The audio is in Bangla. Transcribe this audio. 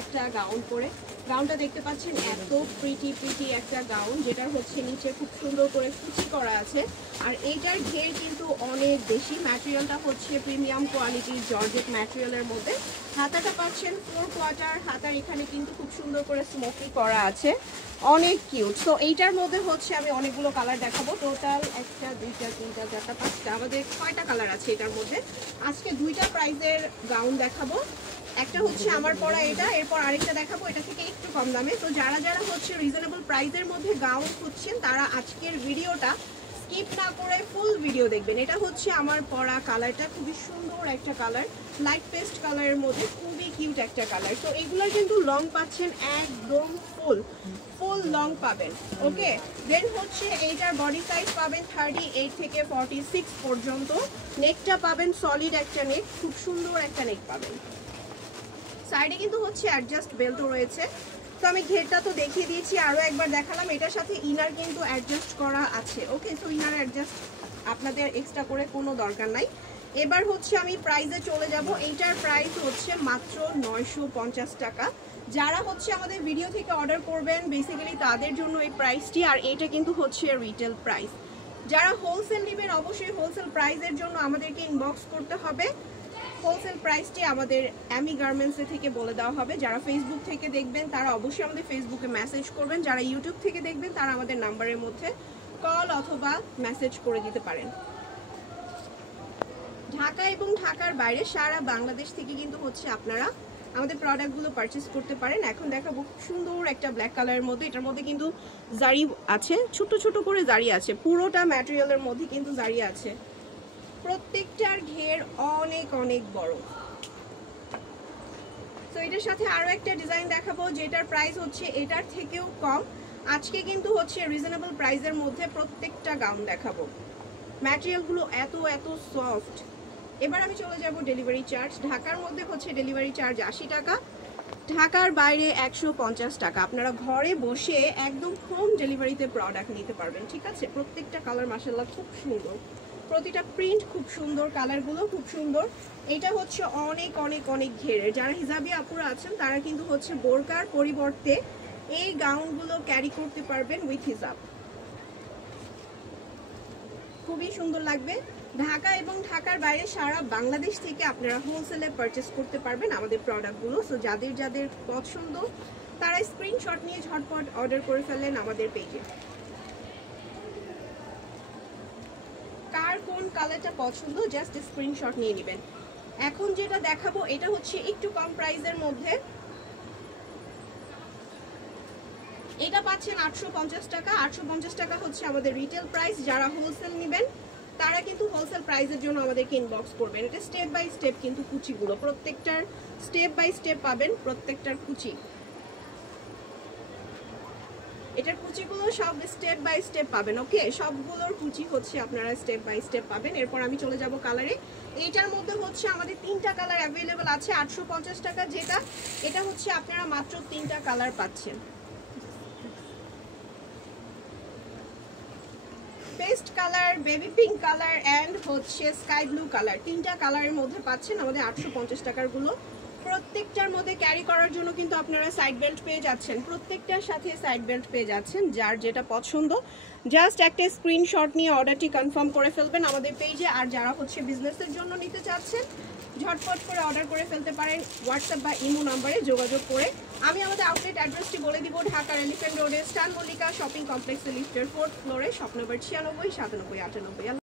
একটা গাউন পরে। গাউনটা দেখতে পাচ্ছেন এত প্রিটি একটা গাউন, যেটার হচ্ছে নিচে খুব সুন্দর করে কুচি করা আছে। আর এইটার ঘের কিন্তু অনেক বেশি, ম্যাটেরিয়ালটা হচ্ছে প্রিমিয়াম কোয়ালিটির জর্জেট ম্যাটেরিয়ালের মধ্যে। হাতাটা পাচ্ছেন 4 কোয়ার্টার, হাতার এখানে কিন্তু খুব সুন্দর করে স্মোকি করা আছে, অনেক কিউট। সো এইটার মধ্যে হচ্ছে আমি অনেকগুলো কালার দেখাবো, টোটাল 1টা 2টা 3টা 4টা 5টা, আমাদের 6টা কালার আছে এটার মধ্যে। আজকে 2টা প্রাইজের গাউন দেখাবো, একটা হচ্ছে আমার পরা এটা, এরপর আরেকটা দেখাবো এটা থেকে একটু কম দামে। তো যারা যারা হচ্ছে রিজনেবল প্রাইসের মধ্যে গাউন খুঁজছেন তারা আজকের ভিডিওটা স্কিপ না করে ফুল ভিডিও দেখবেন। এটা হচ্ছে আমার পরা কালারটা, খুবই সুন্দর একটা কালার, লাইট পেস্ট কালারের মধ্যে খুবই কিউট একটা কালার। তো এগুলোর কিন্তু লং পাচ্ছেন একদম ফুল লং পাবেন। ওকে, দেন হচ্ছে এইটার বডি সাইজ পাবেন 38 থেকে 46 পর্যন্ত। নেকটা পাবেন সলিড একটা নেক, খুব সুন্দর একটা নেক পাবেন। সাইডে কিন্তু হচ্ছে অ্যাডজাস্ট বেল্টও রয়েছে। তো আমি ঘেরটা তো দেখিয়ে দিয়েছি, আরও একবার দেখালাম। এটার সাথে ইনার কিন্তু অ্যাডজাস্ট করা আছে। ওকে, সো ইনার অ্যাডজাস্ট আপনাদের এক্সট্রা করে কোনো দরকার নাই। এবার হচ্ছে আমি প্রাইসে চলে যাব। এইটার প্রাইস হচ্ছে মাত্র 950 টাকা। যারা হচ্ছে আমাদের ভিডিও থেকে অর্ডার করবেন বেসিক্যালি তাদের জন্য এই প্রাইসটি, আর এটা কিন্তু হচ্ছে রিটেল প্রাইস। যারা হোলসেল নেবেন অবশ্যই হোলসেল প্রাইসের জন্য আমাদেরকে ইনবক্স করতে হবে। হোলসেল প্রাইসটি আমাদের অ্যামি গার্মেন্টসে থেকে বলে দেওয়া হবে। যারা ফেসবুক থেকে দেখবেন তারা অবশ্যই আমাদের ফেসবুকে মেসেজ করবেন, যারা ইউটিউব থেকে দেখবেন তারা আমাদের নাম্বারের মধ্যে কল অথবা মেসেজ করে দিতে পারেন। ঢাকা এবং ঢাকার বাইরে সারা বাংলাদেশ থেকে কিন্তু হচ্ছে আপনারা আমাদের প্রোডাক্টগুলো পারচেস করতে পারেন। এখন দেখাবো খুব সুন্দর একটা ব্ল্যাক কালারের মধ্যে, এটার মধ্যে কিন্তু জারি আছে, ছোট ছোট করে জারি আছে, পুরোটা ম্যাটেরিয়ালের মধ্যে কিন্তু জারি আছে। প্রত্যেকটার ঘের অনেক অনেক বড়। তো এটার সাথে আরো একটা ডিজাইন দেখাবো যেটার প্রাইস হচ্ছে এটার থেকেও কম। আজকে কিন্তু হচ্ছে রিজনেবল প্রাইসের মধ্যে প্রত্যেকটা গাউন দেখাবো, ম্যাটেরিয়ালগুলো এত সফট। এবার আমি চলে যাব ডেলিভারি চার্জ। ঢাকার মধ্যে হচ্ছে ডেলিভারি চার্জ 80 টাকা, ঢাকার বাইরে 150 টাকা। আপনারা ঘরে বসে একদম হোম ডেলিভারিতে প্রোডাক্ট নিতে পারবেন। ঠিক আছে, প্রত্যেকটা কালার মাশাআল্লাহ খুব সুন্দর, প্রতিটা প্রিন্ট খুব সুন্দর, কালারগুলো খুব সুন্দর। এটা হচ্ছে অনেক ঘেরের। যারা হিজাবি আপুরা আছেন তারা কিন্তু হচ্ছে বোরকার পরিবর্তে এই গাউনগুলো ক্যারি করতে পারবেন উইথ হিজাব, খুবই সুন্দর লাগবে। ঢাকা এবং ঢাকার বাইরে সারা বাংলাদেশ থেকে আপনারা হোলসেলে পারচেস করতে পারবেন আমাদের প্রোডাক্টগুলো। সো যাদের যাদের পছন্দ তারা স্ক্রিনশট নিয়ে ঝটপট অর্ডার করে ফেললেন আমাদের পেজে। কার কোন কালারটা পছন্দ জাস্ট স্ক্রিনশট নিয়ে নেবেন। এখন যেটা দেখাবো এটা হচ্ছে একটু কম প্রাইসের মধ্যে, এটা পাচ্ছেন 850 টাকা। 850 টাকা হচ্ছে আমাদের রিটেল প্রাইস। যারা হোলসেল নেবেন তারা কিন্তু হোলসেল প্রাইসের জন্য আমাদেরকে ইনবক্স করবেন। এটা স্টেপ বাই স্টেপ কিন্তু কুচিগুলো প্রত্যেকটার স্টেপ বাই স্টেপ পাবেন, প্রত্যেকটার কুচি, এটার কুচিগুলো সব স্টেপ বাই স্টেপ পাবেন। ওকে, সবগুলোর কুচি হচ্ছে আপনারা স্টেপ বাই স্টেপ পাবেন। এরপর আমি চলে যাব কালারে। এইটার মধ্যে হচ্ছে আমাদের 3টা কালার অ্যাভেলেবল আছে 850 টাকা, যেটা এটা হচ্ছে আপনারা মাত্র 3টা কালার পাচ্ছেন। Pastel colour, baby pink colour and হচ্ছে স্কাই ব্লু কালার, 3টা কালারের মধ্যে পাচ্ছেন আমাদের 850 টাকার গুলো। প্রত্যেকটার মধ্যে ক্যারি করার জন্য কিন্তু আপনারা সাইড বেল্ট পেয়ে যাচ্ছেন, প্রত্যেকটার সাথে সাইড বেল্ট পেয়ে যাচ্ছেন। যার যেটা পছন্দ জাস্ট একটা স্ক্রিনশট নিয়ে অর্ডারটি কনফার্ম করে ফেলবেন আমাদের পেজে। আর যারা হচ্ছে বিজনেসের জন্য নিতে চাচ্ছেন ঝটপট করে অর্ডার করে ফেলতে পারেন হোয়াটসঅ্যাপ বা ইমো নাম্বারে যোগাযোগ করে। আমি আমাদের আউটলেট অ্যাড্রেসটি বলে দিব, ঢাকার এলিফ্যান্ট রোডে স্টান মল্লিকা শপিং কমপ্লেক্সের লিফটের 4th ফ্লোরে, শপ নম্বর 96 97 98।